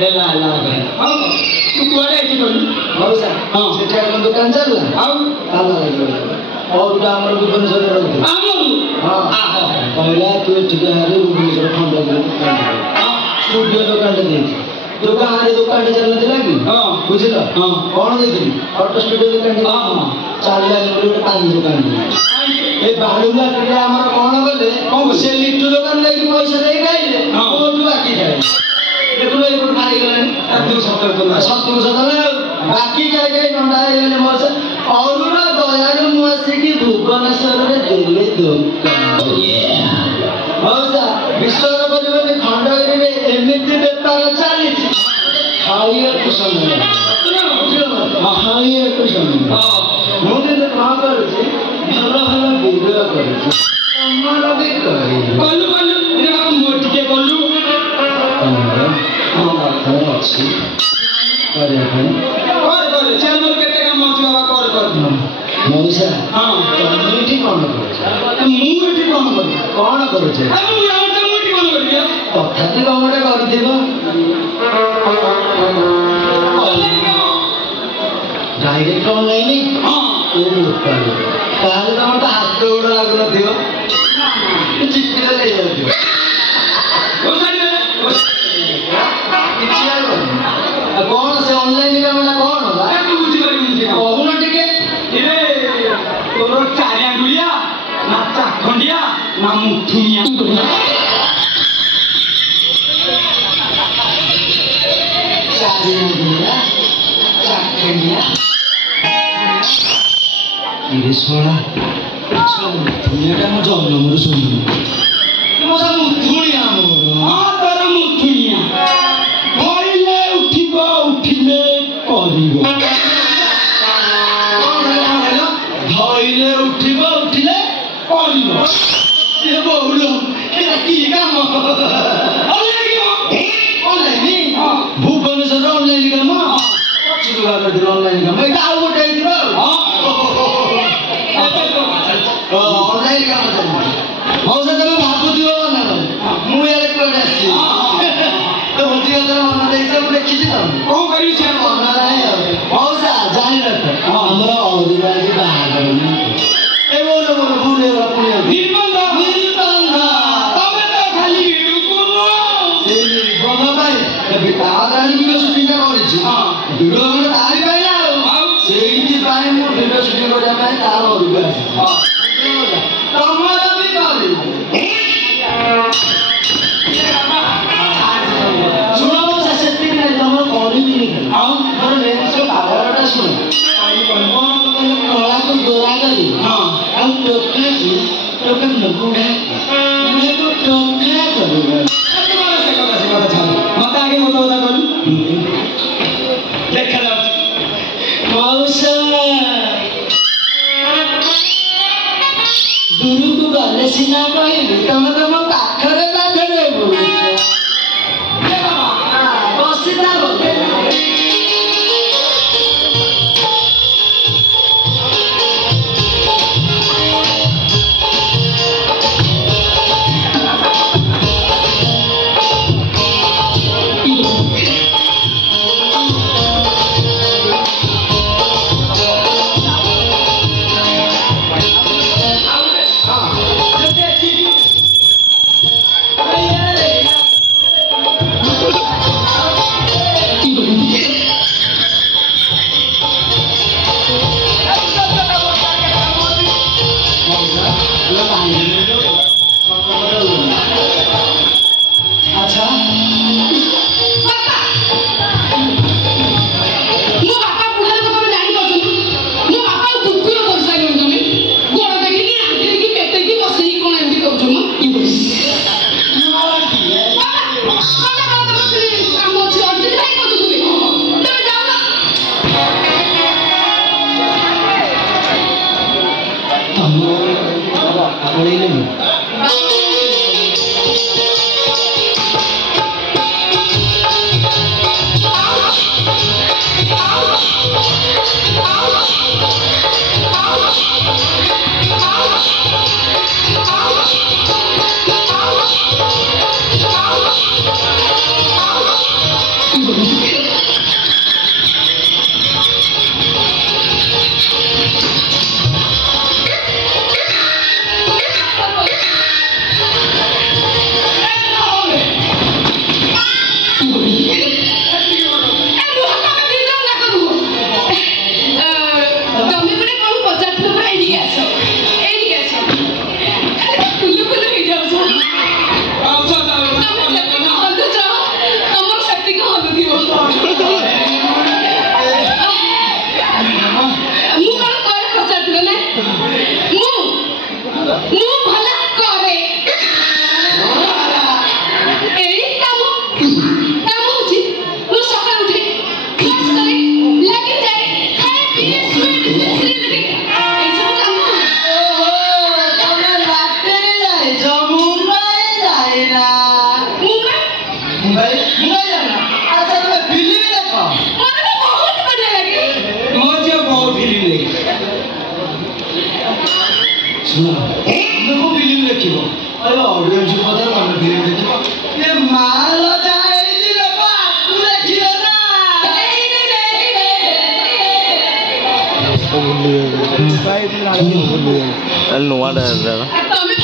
ହେଲା ହେଲା ହଁ ତୁ କୁଆଡ଼େ ଆଇଛୁ କହିଲୁ ହଉ ସାର୍ ହଁ ସେଠି ଆମ ଦୋକାନ ଚାଲିଲା ଆଉ ତାଲା ଲାଗିଗଲା ଅରୁଟା ଆମର ଭୁବନେଶ୍ୱରରେ ରହୁଥିଲା ହଁ କହିଲା ତୁ ଏଠିକି ଆରେ ଭୁବନେଶ୍ୱର ଖଣ୍ଡଗିରି ଷ୍ଟୁଡ଼ିଓ ଦୋକାନଟେ ଦେଇଛି ଯୋଉ ଗାଁରେ ଦୋକାନଟେ ଚାଲିନଥିଲା କି ବୁଝିଲ କଣ ଦେଇଥିଲି ଫଟୋ ଷ୍ଟୁଡ଼ିଓ ଦୋକାନ ଚାଲିଲାନି ବୋଲି ଗୋଟେ ପାଣି ଦୋକାନ ଏ ବାଳୁଙ୍ଗା ପିଲା ଆମର କଣ କଲେ ସେ ଲିଟୁ ଦୋକାନ ନେଇକି ପଇସା ଦେଇ ଖାଇଲେ କୋଉଠୁ ବାକି ଖାଇଲେ ଦେଖୁନ ଏପଟୁ ଖାଇଗଲାଣି ସତକୁ ସତ ବାକି ଖାଇ ଖାଇ ନଣ୍ଡା ହେଇଗଲେ ମୋ ଅରୁର ଦୟାରୁ ମୁଁ ଆସିକି ଭୁବନେଶ୍ୱରରେ ଦେଲି ଦୋକାନ ହଉ ସାର୍ ବିଶ୍ୱାସ କରିବନି ଖଣ୍ଡଗିରିରେ ଏମିତି ବେପାର ଚାଲିଛି ଖାଇବାକୁ ସମୟ ଖାଇବାକୁ ସମୟ ମୁଁ କିନ୍ତୁ କଣ କରୁଛି ଭଲ ଭଲ ଭିଡ଼ିଓ କରୁଛି ତମର ବି କଲୁ ମୁଁ ଟିକେ କଲୁ ଅଛି କରିବା ପାଇଁ କେତେ କାମ ଅଛି ବାବା ମଉସା ତମେ ଏଠି କଣ କରୁଛ ମୁଁ ଏଠି କଣ କରୁଛି କଣ କରୁଛ ତଥାପି କଣ ଗୋଟେ କରିଥିବ ଡାଇରେକ୍ଟ ଅନଲାଇନ ତାହେଲେ ତମର ତ ହାତ ଗୋଡ଼ ଲାଗୁନଥିବ ଚିପିରେ ନେଇଯାଉଥିବ କଣ ସେ ଅନଲାଇନ କାମଟା କଣ କହୁନ ଟିକେ ତୋର ଚାରି ଆଙ୍ଗୁଳିଆ ନା ଚାଖଣ୍ଡିଆ ନା ମୁଠୁଣିଆ ଚାରି ଆଙ୍ଗୁଳିଆ ଚାଖଣ୍ଡିଆ ଇରେ ଶଳା ମୁଠୁଣିଆଟା ମୋ ଜନ୍ମରୁ ଶୁଣିନି ମୁଠୁଣିଆ ମୋର ହଁ ତୋର ମୁଠୁଣିଆ ଧଇଲେ ଉଠିବ ଉଠିଲେ କରିବ ଧଇଲେ ଉଠିବ ଉଠିଲେ କରିବ ଏ ବହୁଳ କି କାମ ଭୁବନେଶ୍ୱର ଅନଲାଇନ କାମ ଅନଲାଇନ କାମ ଏଇଟା ଆଉ ଗୋଟେ ହେଇଥିବ ଅନଲାଇନ କାମ ହଉ ସେ ତମେ ଭାବୁଥିବ ନା ମୁଁ ଇଆଡେ କୁଆଡେ ଆସିଛି ତ ଭୋଜି ଭାତର ମନ ଦେଇଛ ମୁଁ ଦେଖିଛି ତ କଣ କରିବି ସେ ମନ ନାହିଁ ଆଉ ହଉ ସା ଜାଣିରଖ ଆମର ଅରୁଆ ଆଜି ବାହାଘର ଏ ବୋଲ ବୋଲ ଭୁଲ ହେଇଗଲା ପୁଣି ନିର୍ବନ୍ଧ ତମେ ତ ଖାଲି ସେଇ ନିର୍ବନ୍ଧ ପାଇଁ ତାରି ଭିଡ଼ିଓ ସୁଟିଂଟା କରିଛି ଭିଡ଼ିଓ ମାନେ ତାରି ପାଇଁ ଆଉ ସେଇଥିପାଇଁ ମୁଁ ଭିଡ଼ିଓ ସୁଟିଂ କରିବା ପାଇଁ ତାର ଅରୁଆ ଆସିଛି ତମର ବି କରିବି ଶୁଣ ସେତିକି ନାହିଁ ତମର କରିବିନି ଆଉ ମୋର ନେକ୍ସଟ ବାହାଘରଟା ଶୁଣ କଳାକୁ ଗୋରା କରି ଆଉ ଟୋକାକୁ ବୁଢ଼ା ଟୋକା କରିବ ମତେ ଆଗେ ଗୋଟେ କଥା କଲୁ ଦେଖାଯାଉଛି ଭାଇ ମୁଁ ଜାଣିନା ଆଚ୍ଛା ତମେ ଫିଲ୍ମ ଦେଖ ମୋତେ ତ ବହୁତ ବଢିଆ ଲାଗେ ମୋ ଝିଅ ବହୁତ ଫିଲ୍ମ ଦେଖେ ଶୁଣ ତମେ କୋଉ ଫିଲ୍ମ ଦେଖିବ ଆରେ ଅଡିଏନ୍ସ କଥା ତମେ ଫିଲ୍ମ ଦେଖିବ ଏ ମାଲ ଯାହା ହେଇଛି ଲୋକ ଆକୁ ଦେଖିବେ ନା ନୂଆ ତମେ